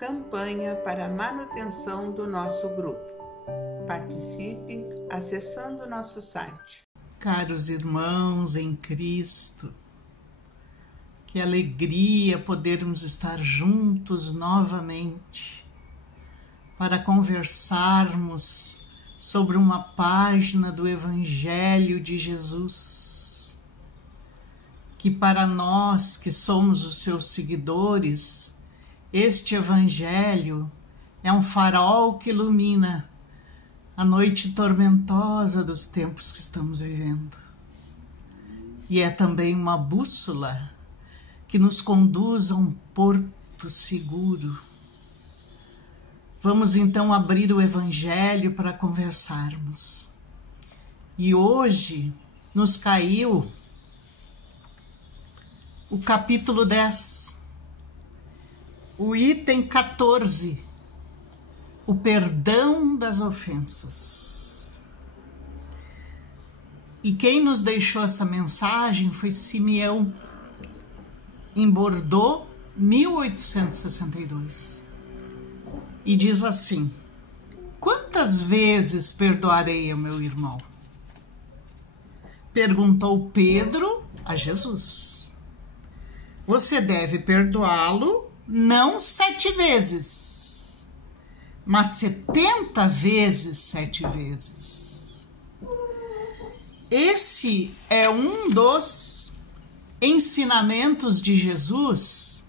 campanha para a manutenção do nosso grupo. Participe acessando nosso site. Caros irmãos em Cristo, que alegria podermos estar juntos novamente para conversarmos sobre uma página do Evangelho de Jesus, que para nós que somos os seus seguidores, este Evangelho é um farol que ilumina a noite tormentosa dos tempos que estamos vivendo. E é também uma bússola que nos conduz a um porto seguro. Vamos então abrir o Evangelho para conversarmos. E hoje nos caiu o capítulo 10, o item 14, o perdão das ofensas. E quem nos deixou essa mensagem foi Simeão, em Bordeaux, 1862. E diz assim: quantas vezes perdoarei ao meu irmão? Perguntou Pedro a Jesus. Você deve perdoá-lo não 7 vezes, mas 70 vezes 7 vezes. Esse é um dos ensinamentos de Jesus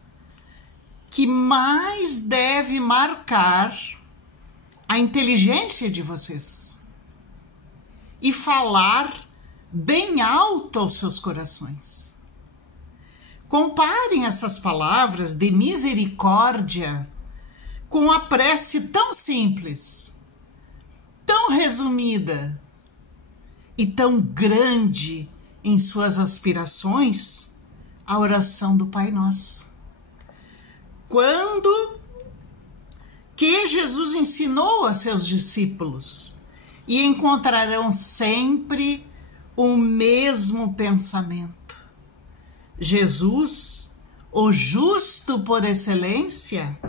que mais deve marcar a inteligência de vocês e falar bem alto aos seus corações. Comparem essas palavras de misericórdia com a prece tão simples, tão resumida e tão grande em suas aspirações, a oração do Pai Nosso. Quando que Jesus ensinou a seus discípulos e encontrarão sempre o mesmo pensamento. Jesus, o justo por excelência,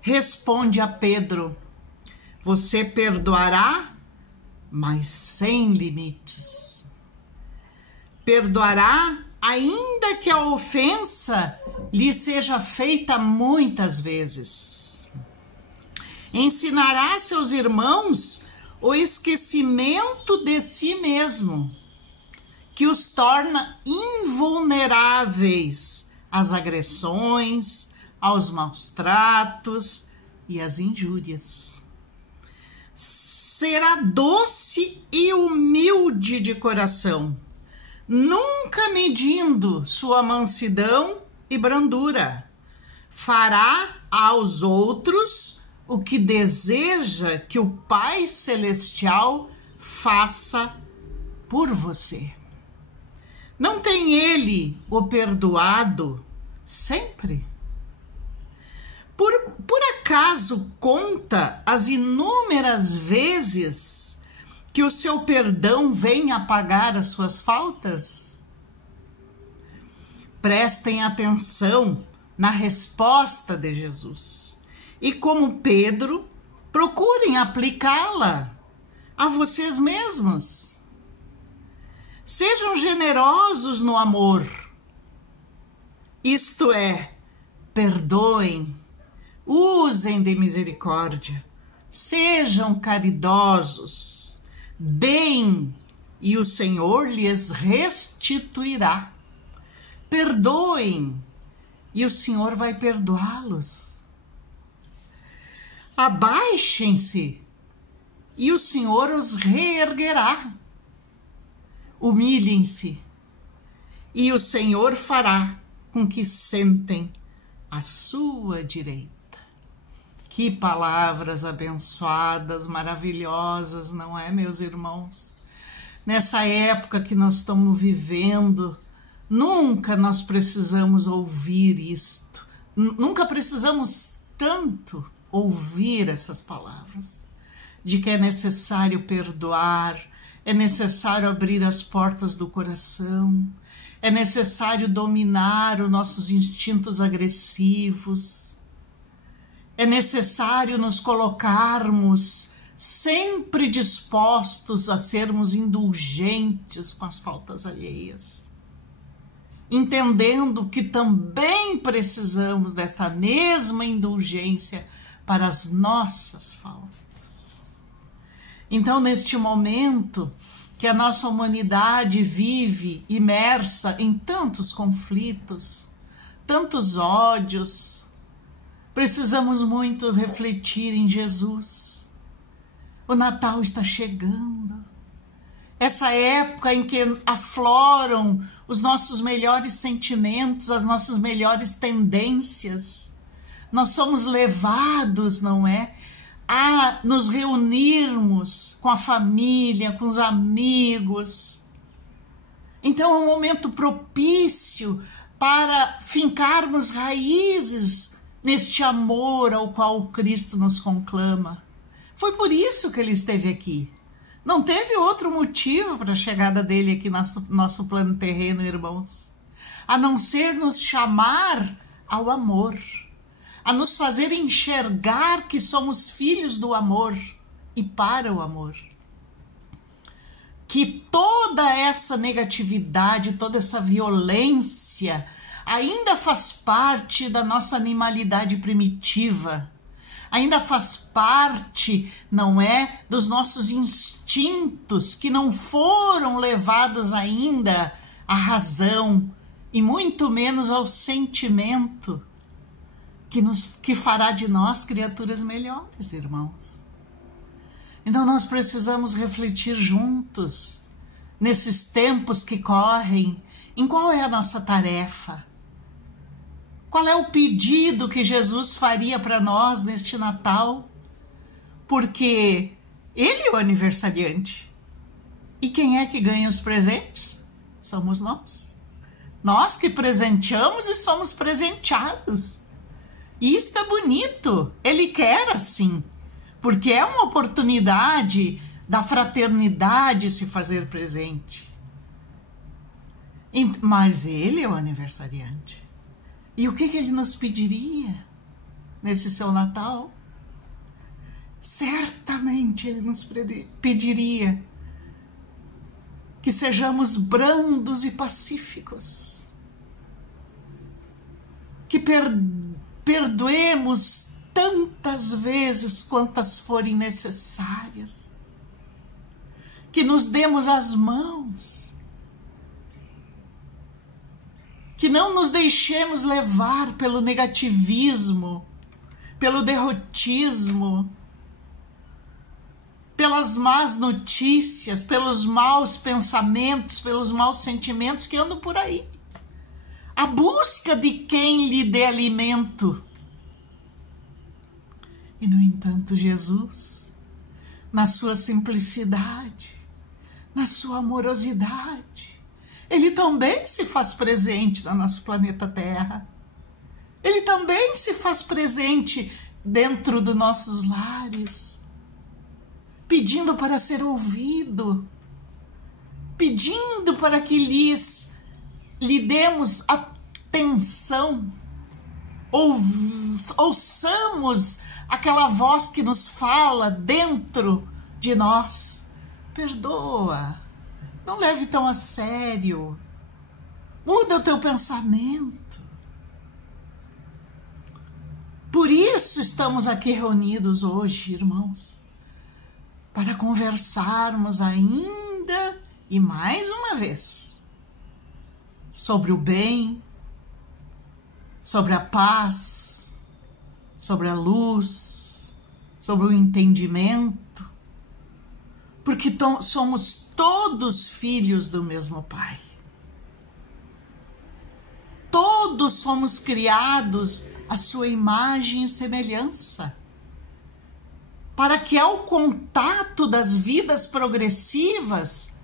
responde a Pedro: você perdoará, mas sem limites. Perdoará ainda que a ofensa lhe seja feita muitas vezes. Ensinará a seus irmãos o esquecimento de si mesmo, que os torna invulneráveis às agressões, aos maus tratos e às injúrias. Será doce e humilde de coração, nunca medindo sua mansidão e brandura. Fará aos outros o que deseja que o Pai Celestial faça por você. Não tem ele o perdoado sempre? Por acaso conta as inúmeras vezes que o seu perdão vem apagar as suas faltas? Prestem atenção na resposta de Jesus e, como Pedro, procurem aplicá-la a vocês mesmos. Sejam generosos no amor, isto é, perdoem, usem de misericórdia, sejam caridosos, deem e o Senhor lhes restituirá. Perdoem e o Senhor vai perdoá-los. Abaixem-se e o Senhor os reerguerá. Humilhem-se e o Senhor fará com que sentem à sua direita. Que palavras abençoadas, maravilhosas, não é, meus irmãos? Nessa época que nós estamos vivendo, nunca nós precisamos ouvir isto. Nunca precisamos tanto ouvir essas palavras, de que é necessário perdoar, é necessário abrir as portas do coração, é necessário dominar os nossos instintos agressivos, é necessário nos colocarmos sempre dispostos a sermos indulgentes com as faltas alheias, entendendo que também precisamos desta mesma indulgência para as nossas faltas. Então, neste momento que a nossa humanidade vive imersa em tantos conflitos, tantos ódios, precisamos muito refletir em Jesus. O Natal está chegando. Essa época em que afloram os nossos melhores sentimentos, as nossas melhores tendências. Nós somos levados, não é, a nos reunirmos com a família, com os amigos. Então é um momento propício para fincarmos raízes neste amor ao qual Cristo nos conclama. Foi por isso que ele esteve aqui. Não teve outro motivo para a chegada dele aqui no nosso plano terreno, irmãos, a não ser nos chamar ao amor, a nos fazer enxergar que somos filhos do amor e para o amor. Que toda essa negatividade, toda essa violência ainda faz parte da nossa animalidade primitiva, ainda faz parte, não é, dos nossos instintos que não foram levados ainda à razão e muito menos ao sentimento que fará de nós criaturas melhores, irmãos. Então nós precisamos refletir juntos, nesses tempos que correm, em qual é a nossa tarefa. Qual é o pedido que Jesus faria para nós neste Natal? Porque ele é o aniversariante. E quem é que ganha os presentes? Somos nós. Nós que presenteamos e somos presenteados. E isto é bonito. Ele quer assim. Porque é uma oportunidade da fraternidade se fazer presente. Mas ele é o aniversariante. E o que ele nos pediria nesse seu Natal? Certamente ele nos pediria que sejamos brandos e pacíficos, que perdoemos tantas vezes quantas forem necessárias, que nos demos as mãos, que não nos deixemos levar pelo negativismo, pelo derrotismo, pelas más notícias, pelos maus pensamentos, pelos maus sentimentos que andam por aí. A busca de quem lhe dê alimento. E, no entanto, Jesus, na sua simplicidade, na sua amorosidade, ele também se faz presente no nosso planeta Terra. Ele também se faz presente dentro dos nossos lares, pedindo para ser ouvido, pedindo para que lhe demos atenção, ouçamos aquela voz que nos fala dentro de nós. Perdoa. Não leve tão a sério. Muda o teu pensamento. Por isso estamos aqui reunidos hoje, irmãos, para conversarmos ainda e mais uma vez sobre o bem, sobre a paz, sobre a luz, sobre o entendimento, porque somos todos filhos do mesmo Pai. Todos somos criados à sua imagem e semelhança, para que ao contato das vidas progressivas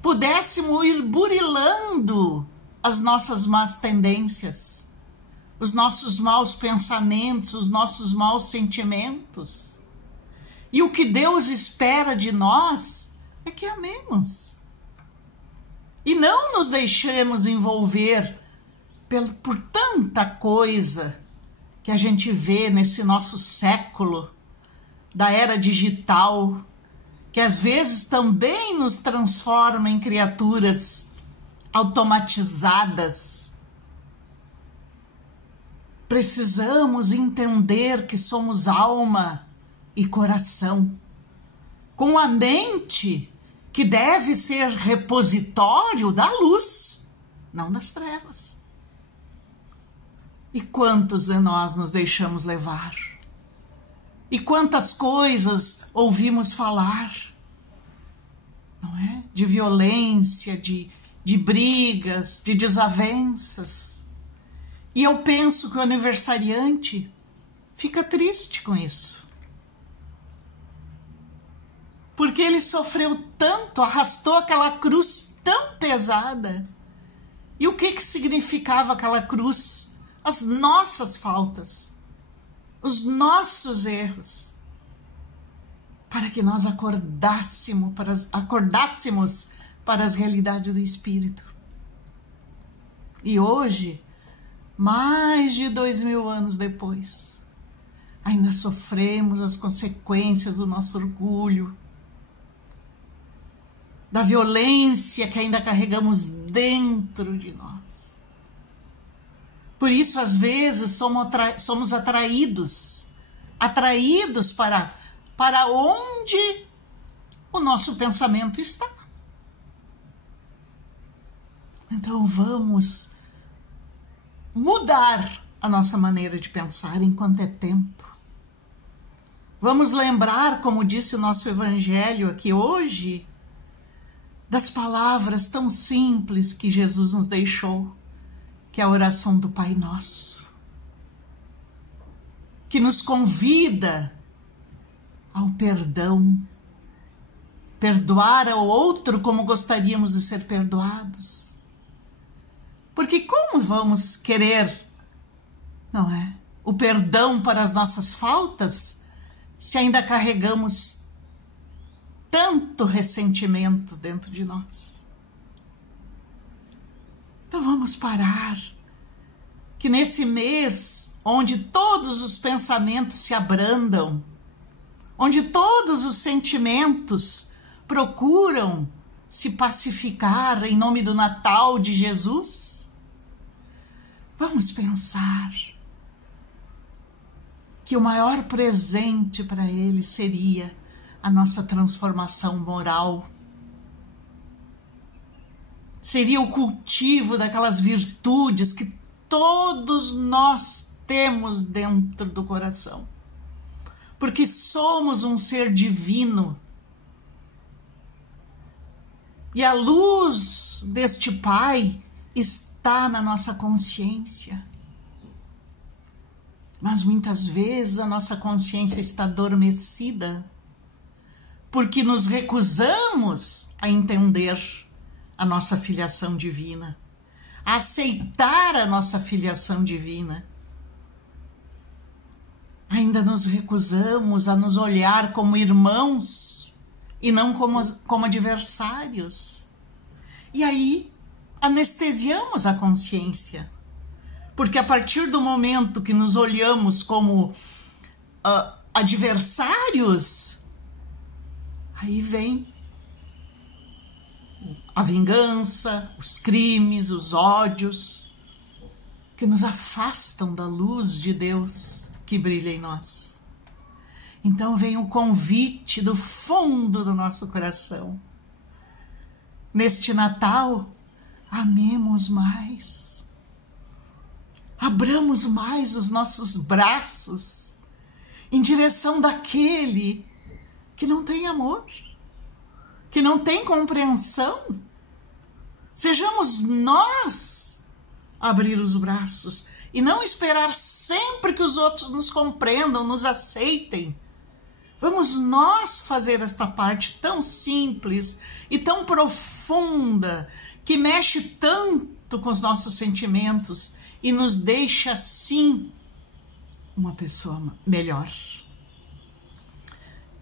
pudéssemos ir burilando as nossas más tendências, os nossos maus pensamentos, os nossos maus sentimentos. E o que Deus espera de nós é que amemos. E não nos deixemos envolver por tanta coisa que a gente vê nesse nosso século da era digital, que às vezes também nos transforma em criaturas automatizadas. Precisamos entender que somos alma e coração, com a mente que deve ser repositório da luz, não das trevas. E quantos de nós nos deixamos levar? E quantas coisas ouvimos falar, não é? De violência, de brigas, de desavenças. E eu penso que o aniversariante fica triste com isso. Porque ele sofreu tanto, arrastou aquela cruz tão pesada. E o que significava aquela cruz? As nossas faltas, os nossos erros, para que nós acordássemos para as realidades do Espírito. E hoje, mais de 2000 anos depois, ainda sofremos as consequências do nosso orgulho, da violência que ainda carregamos dentro de nós. Por isso, às vezes, somos atraídos para onde o nosso pensamento está. Então, vamos mudar a nossa maneira de pensar enquanto é tempo. Vamos lembrar, como disse o nosso Evangelho aqui hoje, das palavras tão simples que Jesus nos deixou, que é a oração do Pai Nosso, que nos convida ao perdão, perdoar ao outro como gostaríamos de ser perdoados. Porque como vamos querer, não é, o perdão para as nossas faltas, se ainda carregamos tanto ressentimento dentro de nós? Então vamos parar, que nesse mês, onde todos os pensamentos se abrandam, onde todos os sentimentos procuram se pacificar em nome do Natal de Jesus, vamos pensar que o maior presente para ele seria a nossa transformação moral. Seria o cultivo daquelas virtudes que todos nós temos dentro do coração. Porque somos um ser divino. E a luz deste Pai está na nossa consciência. Mas muitas vezes a nossa consciência está adormecida, porque nos recusamos a entender a nossa filiação divina, a aceitar a nossa filiação divina. Ainda nos recusamos a nos olhar como irmãos e não como adversários. E aí anestesiamos a consciência, porque a partir do momento que nos olhamos como adversários, aí vem a vingança, os crimes, os ódios, que nos afastam da luz de Deus que brilha em nós. Então vem o convite do fundo do nosso coração. Neste Natal, amemos mais. Abramos mais os nossos braços em direção daquele que não tem amor, que não tem compreensão. Sejamos nós a abrir os braços e não esperar sempre que os outros nos compreendam, nos aceitem. Vamos nós fazer esta parte tão simples e tão profunda, que mexe tanto com os nossos sentimentos e nos deixa assim uma pessoa melhor.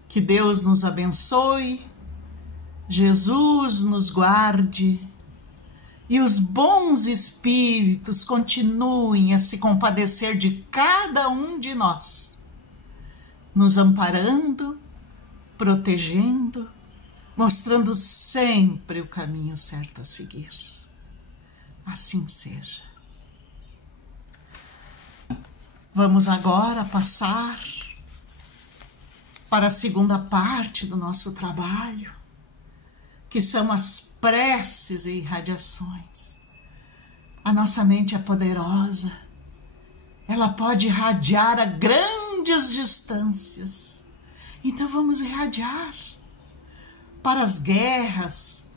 Que Deus nos abençoe, Jesus nos guarde e os bons espíritos continuem a se compadecer de cada um de nós, nos amparando, protegendo, mostrando sempre o caminho certo a seguir. Assim seja. Vamos agora passar para a segunda parte do nosso trabalho, que são as preces e irradiações. A nossa mente é poderosa, ela pode irradiar a grandes distâncias. Então vamos irradiar para as guerras,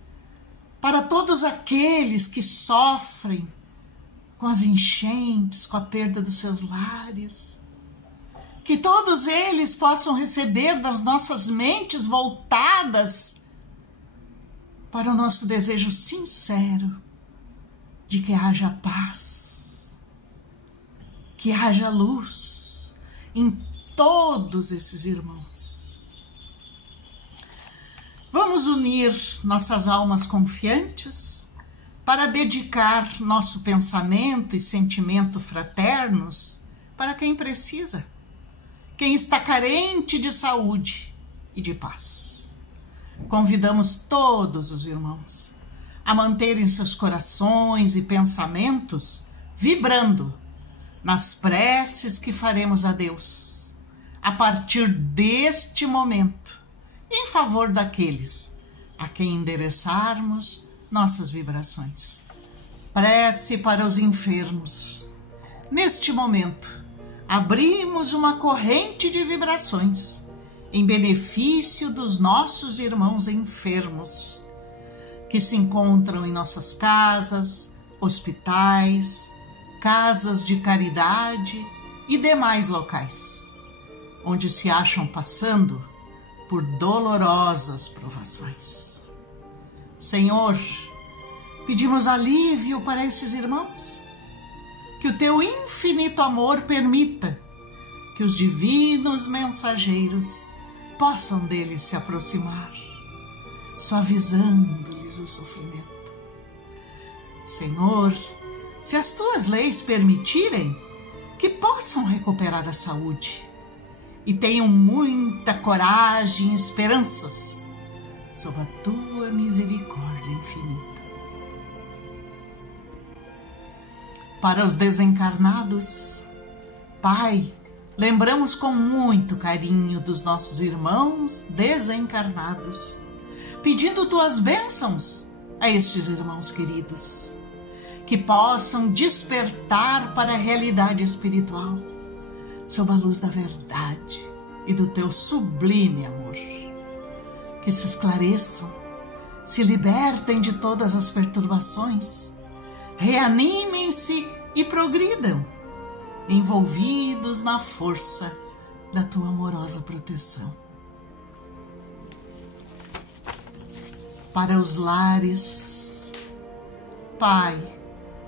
para todos aqueles que sofrem com as enchentes, com a perda dos seus lares. Que todos eles possam receber das nossas mentes voltadas para o nosso desejo sincero de que haja paz, que haja luz em todos esses irmãos. Vamos unir nossas almas confiantes para dedicar nosso pensamento e sentimento fraternos para quem precisa, quem está carente de saúde e de paz. Convidamos todos os irmãos a manterem seus corações e pensamentos vibrando nas preces que faremos a Deus a partir deste momento, em favor daqueles a quem endereçarmos nossas vibrações. Prece para os enfermos. Neste momento, abrimos uma corrente de vibrações em benefício dos nossos irmãos enfermos, que se encontram em nossas casas, hospitais, casas de caridade e demais locais, onde se acham passando por dolorosas provações. Senhor, pedimos alívio para esses irmãos, que o teu infinito amor permita que os divinos mensageiros possam deles se aproximar, suavizando-lhes o sofrimento. Senhor, se as tuas leis permitirem, que possam recuperar a saúde e tenham muita coragem e esperanças sob a tua misericórdia infinita. Para os desencarnados, Pai, lembramos com muito carinho dos nossos irmãos desencarnados, pedindo tuas bênçãos a estes irmãos queridos, que possam despertar para a realidade espiritual, sob a luz da verdade e do teu sublime amor. Que se esclareçam, se libertem de todas as perturbações, reanimem-se e progridam, envolvidos na força da tua amorosa proteção. Para os lares, Pai,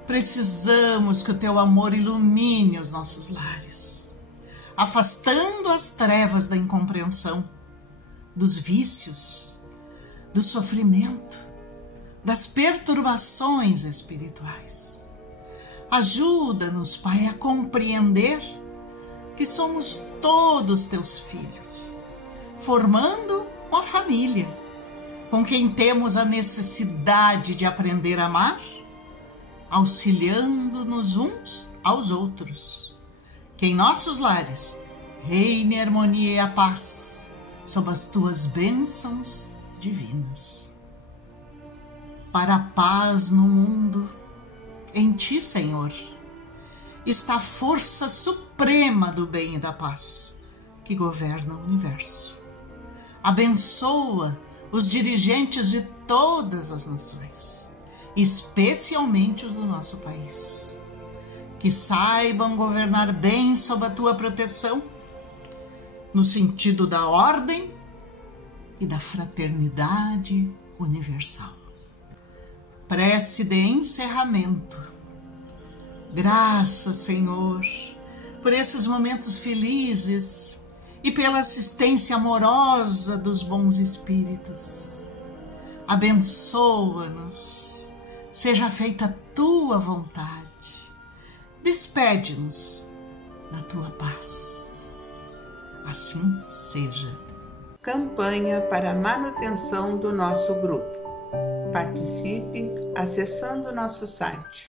precisamos que o teu amor ilumine os nossos lares, afastando as trevas da incompreensão, dos vícios, do sofrimento, das perturbações espirituais. Ajuda-nos, Pai, a compreender que somos todos teus filhos, formando uma família com quem temos a necessidade de aprender a amar, auxiliando-nos uns aos outros. Que em nossos lares reine a harmonia e a paz, sob as tuas bênçãos divinas. Para a paz no mundo, em ti, Senhor, está a força suprema do bem e da paz que governa o universo. Abençoa os dirigentes de todas as nações, especialmente os do nosso país, que saibam governar bem sob a tua proteção, no sentido da ordem e da fraternidade universal. Prece de encerramento. Graças, Senhor, por esses momentos felizes e pela assistência amorosa dos bons espíritos. Abençoa-nos, seja feita a tua vontade. Despede-nos na tua paz. Assim seja. Campanha para a manutenção do nosso grupo. Participe acessando nosso site